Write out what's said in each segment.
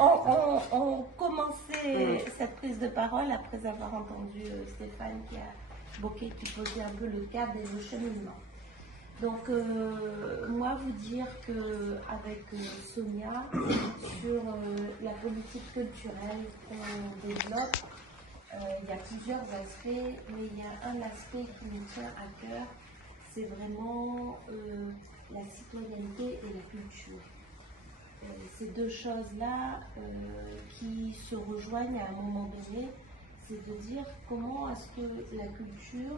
on commençait cette prise de parole après avoir entendu Stéphane qui a évoqué, qui posait un peu le cadre des cheminements. Donc, moi, vous dire qu'avec Sonia, sur la politique culturelle qu'on développe, il y a plusieurs aspects, mais il y a un aspect qui nous tient à cœur, c'est vraiment la citoyenneté et la culture. Ces deux choses-là qui se rejoignent à un moment donné, c'est de dire comment est-ce que la culture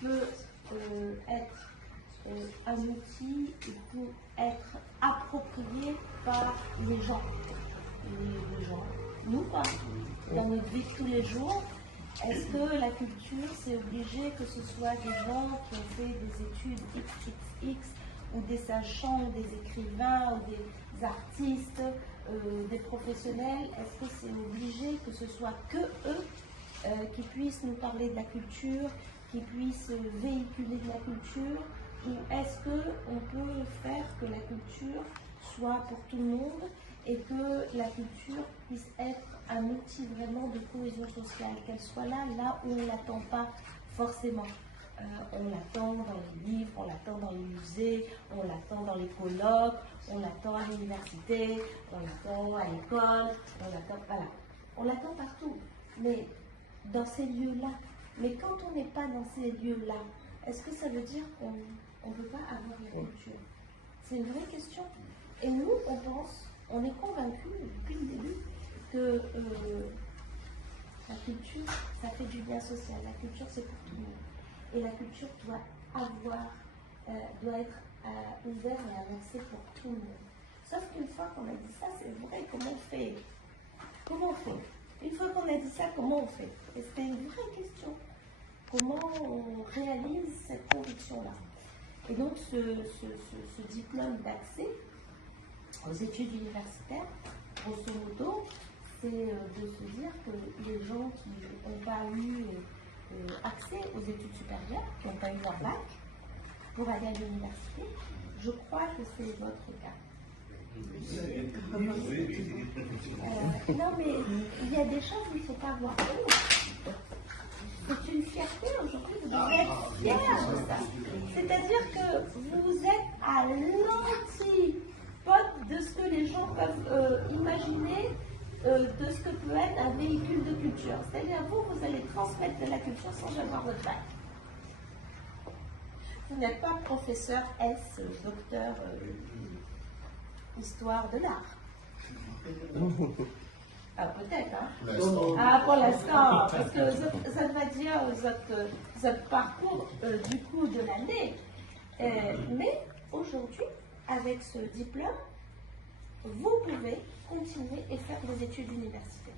peut être un outil pour être approprié par les gens. Les gens, nous pas, dans notre vie de tous les jours. Est-ce que la culture, c'est obligé que ce soit des gens qui ont fait des études XXX, ou des sachants, ou des écrivains, ou des artistes, des professionnels? Est-ce que c'est obligé que ce soit que eux qui puissent nous parler de la culture, qui puissent véhiculer de la culture? Ou est-ce qu'on peut faire que la culture soit pour tout le monde et que la culture puisse être un outil vraiment de cohésion sociale, qu'elle soit là où on ne l'attend pas forcément. On l'attend dans les livres, on l'attend dans les musées, on l'attend dans les colloques, on l'attend à l'université, on l'attend à l'école, on l'attend partout, mais dans ces lieux-là. Mais quand on n'est pas dans ces lieux-là, est-ce que ça veut dire qu'on ne peut pas avoir la culture? C'est une vraie question. Et nous, on est convaincus depuis le début que la culture, ça fait du bien social. La culture, c'est pour tout le monde. Et la culture doit être ouverte et un accès pour tout le monde. Sauf qu'une fois qu'on a dit ça, c'est vrai, comment on fait? Comment on fait? Une fois qu'on a dit ça, comment on fait? Et c'était une vraie question. Comment on réalise cette conviction-là? Et donc, ce diplôme d'accès aux études universitaires, grosso modo, c'est de se dire que les gens qui n'ont pas eu accès aux études supérieures, qui n'ont pas eu leur bac, pour aller à l'université, je crois que c'est votre cas. Non, mais il y a des choses où il ne faut pas avoir honte. C'est une fierté aujourd'hui, vous devez être fiers de ça. C'est-à-dire que vous êtes à l'antipode de ce que les gens peuvent imaginer de ce que peut être un véhicule de culture. C'est-à-dire vous allez transmettre de la culture sans avoir votre bac. Vous n'êtes pas professeur S, docteur histoire de l'art. Ah, peut-être, hein? Ah, pour l'instant, parce que ça va dire votre parcours du coup de l'année. Mais aujourd'hui, avec ce diplôme, vous pouvez continuer et faire des études universitaires.